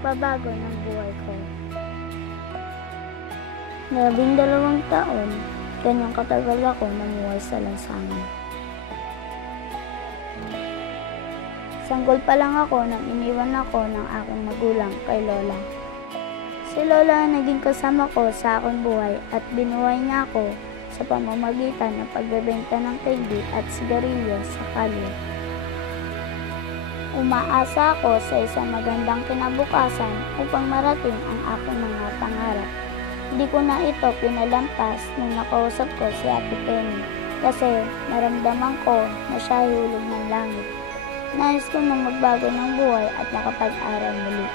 pagbabago ng buhay ko. 12 taon, ganyang katagal ako namuhay sa lansangan. Sanggol pa lang ako nang iniwan ako ng aking magulang kay Lola. Si Lola ang naging kasama ko sa aking buhay at binuhay niya ako sa pamamagitan ng pagbebenta ng candy at sigarilyo sa kalye. Umaasa ako sa isang magandang kinabukasan upang marating ang aking mga pangarap. Hindi ko na ito pinalampas nung nakausap ko si Ate Penny kasi naramdaman ko na siya ay hulog ng langit. Nais ko na magbago ng buhay at makapag-aral muli.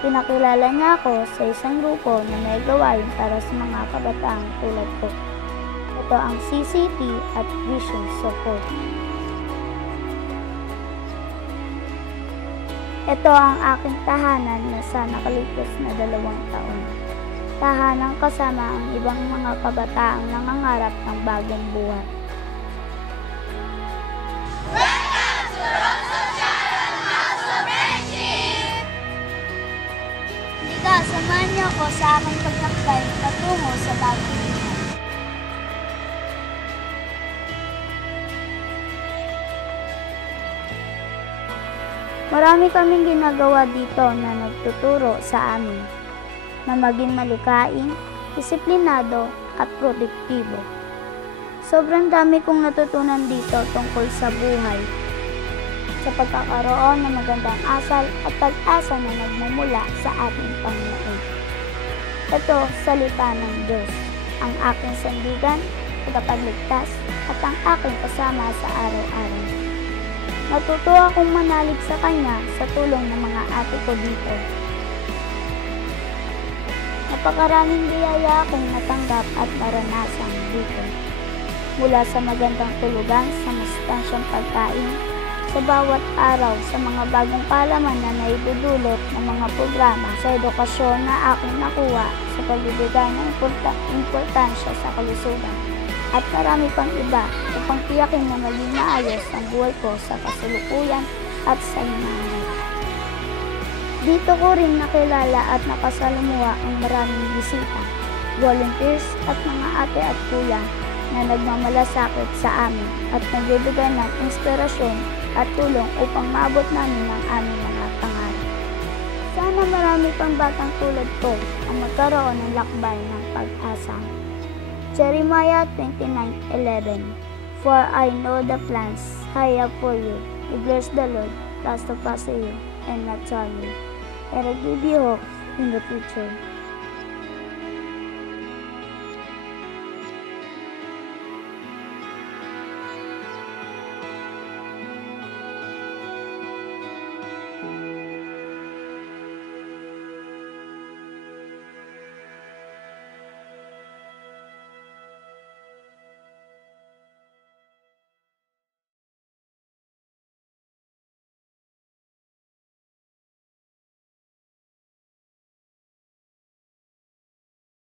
Pinakilala niya ako sa isang grupo na may gawain para sa mga kabataang tulad ko. Ito ang CCT at Vision Support. Ito ang aking tahanan na sa nakalipas na 2 taon. Tahanan kasama ang ibang mga kabataang nangangarap ng bagong buhay. Welcome to Rosa Sharon House of Friendship! Halika, samahan niyo ako sa aking paglakbay patungo sa bagong buhay. Marami kaming ginagawa dito na nagtuturo sa amin na maging malikain, disiplinado at produktibo. Sobrang dami kong natutunan dito tungkol sa buhay, sa pagkakaroon ng magandang asal at pag-asa na nagmumula sa ating Panginoon. Ito, salita ng Diyos, ang aking sandigan, tagapagligtas at ang aking kasama sa araw-araw. Natuto akong manalig sa Kanya sa tulong ng mga ate ko dito. Napakaraming biyaya akong natanggap at naranasan dito. Mula sa magandang tulugan, sa masustansyang pagkain, sa bawat araw, sa mga bagong kaalaman na naidudulot ng mga programa, sa edukasyon na aking nakuha sa pagbibigay ng importansya sa kalusugan, at marami pang iba upang tiyakin na maging maayos ang buhay ko sa kasalukuyan at sa hinahanap. Dito ko rin nakilala at nakasalamuha ang maraming bisita, volunteers at mga ate at kuya na nagmamalasakit sa amin at nagbibigay ng inspirasyon at tulong upang maabot namin ang aming mga pangarap. Sana marami pang batang tulad ko ang magkaroon ng lakbay ng pag-asa. Jeremiah 29:11. For I know the plans I have for you, declares the Lord, plans to prosper you and not to harm you, and I give you hope in the future.